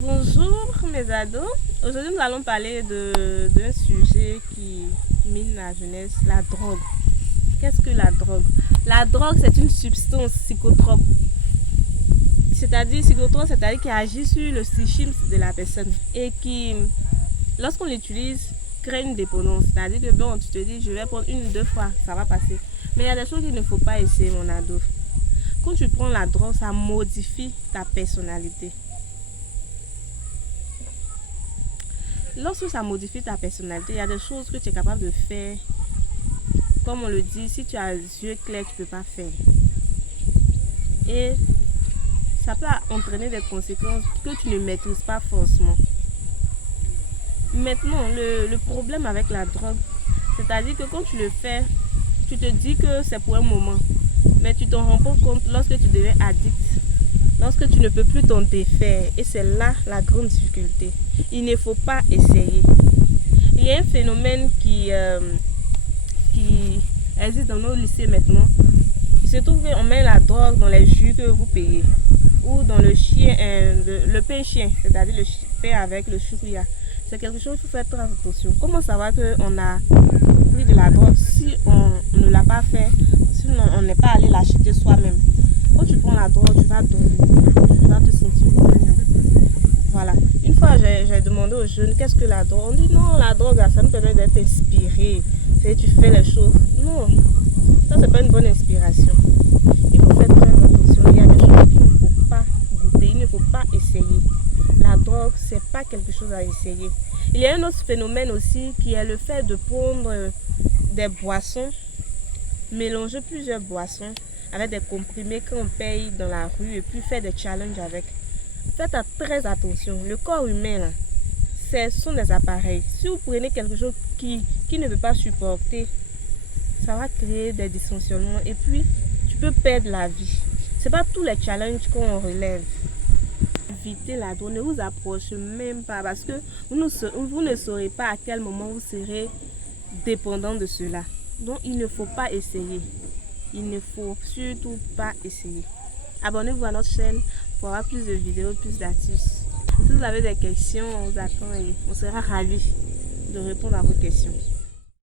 Bonjour mes ados, aujourd'hui nous allons parler d'un sujet qui mine la jeunesse, la drogue. Qu'est-ce que la drogue? La drogue c'est une substance psychotrope, c'est-à-dire qui agit sur le psychisme de la personne et qui, lorsqu'on l'utilise, crée une dépendance. C'est-à-dire que bon, tu te dis je vais prendre une ou deux fois, ça va passer. Mais il y a des choses qu'il ne faut pas essayer mon ado. Quand tu prends la drogue, ça modifie ta personnalité. Lorsque ça modifie ta personnalité, il y a des choses que tu es capable de faire. Comme on le dit, si tu as les yeux clairs, tu ne peux pas faire. Et ça peut entraîner des conséquences que tu ne maîtrises pas forcément. Maintenant, le problème avec la drogue, c'est-à-dire que quand tu le fais, tu te dis que c'est pour un moment. Mais tu t'en rends pas compte lorsque tu deviens addict. Lorsque tu ne peux plus t'en défaire, et c'est là la grande difficulté. Il ne faut pas essayer. Il y a un phénomène qui existe dans nos lycées maintenant. Il se trouve qu'on met la drogue dans les jus que vous payez. Ou dans le pain chien, c'est-à-dire le pain avec le choucouya. C'est quelque chose qu'il faut faire très attention. Comment savoir qu'on a pris de la drogue si on ne l'a pas fait, si on n'est pas allé l'acheter soi-même? Quand tu prends la drogue, tu vas dormir, tu vas te sentir bon. Voilà. Une fois, j'ai demandé aux jeunes qu'est-ce que la drogue. On dit non, la drogue, ça nous permet d'être inspiré. Tu fais les choses. Non, ça, c'est pas une bonne inspiration. Il faut faire très attention. Il y a des choses qu'il ne faut pas goûter, il ne faut pas essayer. La drogue, c'est pas quelque chose à essayer. Il y a un autre phénomène aussi qui est le fait de prendre des boissons, mélanger plusieurs boissons avec des comprimés qu'on paye dans la rue et puis faire des challenges avec. Faites très attention. Le corps humain, là, ce sont des appareils. Si vous prenez quelque chose qui ne veut pas supporter, ça va créer des dysfonctionnements et puis tu peux perdre la vie. Ce n'est pas tous les challenges qu'on relève. Évitez la drogue, ne vous approchez même pas parce que vous ne saurez pas à quel moment vous serez dépendant de cela. Donc il ne faut pas essayer. Il ne faut surtout pas essayer. Abonnez-vous à notre chaîne pour avoir plus de vidéos, plus d'astuces. Si vous avez des questions, on vous attend et on sera ravis de répondre à vos questions.